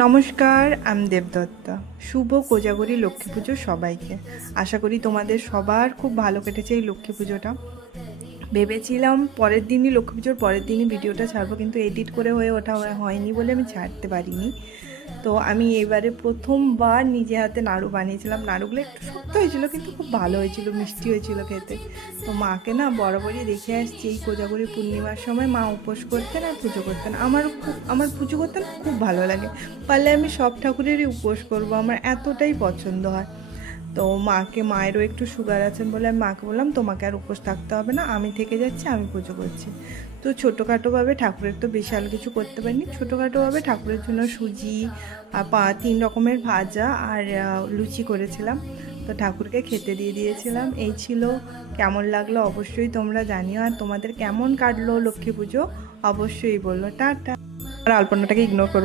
নমস্কার, আমি দেবদত্তা। শুভ কোজাগরী লক্ষ্মী পুজো সবাইকে। আশা করি তোমাদের সবার খুব ভালো কেটেছে এই লক্ষ্মী পুজোটা। ভেবেছিলাম পরের দিনই, লক্ষ্মী পুজোর পরের দিনই ভিডিওটা ছাড়বো, কিন্তু এডিট করে হয়নি বলে আমি ছাড়তে পারিনি। তো আমি এবারে প্রথমবার নিজে হাতে নাড়ু বানিয়েছিলাম। নাড়ুগুলো একটু শক্ত হয়েছিল, কিন্তু খুব ভালো হয়েছিল, মিষ্টি হয়েছিল খেতে। তো মাকে না বরাবরই দেখে আসছি, এই কোজাগরী পূর্ণিমার সময় মা উপোস করতেন আর পুজো করতেন। আমার পুজো করতে না খুব ভালো লাগে। পারলে আমি সব ঠাকুরেরই উপোস করবো, আমার এতটাই পছন্দ হয়। তো মায়েরও একটু সুগার আছেন বলে আমি মাকে বললাম, তোমাকে আর উপোস থাকতে হবে না, আমি থেকে যাচ্ছি, আমি পুজো করছি। তো ছোটোখাটোভাবে, ঠাকুরের তো বিশাল কিছু করতে পারিনি, ছোটোখাটোভাবে ঠাকুরের জন্য সুজি আর 3 রকমের ভাজা আর লুচি করেছিলাম। তো ঠাকুরকে খেতে দিয়ে দিয়েছিলাম। এই ছিল। কেমন লাগলো অবশ্যই তোমরা জানিও, আর তোমাদের কেমন কাটলো লক্ষ্মী পুজো অবশ্যই বললো। টাটা। আর আলপনাটাকে ইগনোর করো।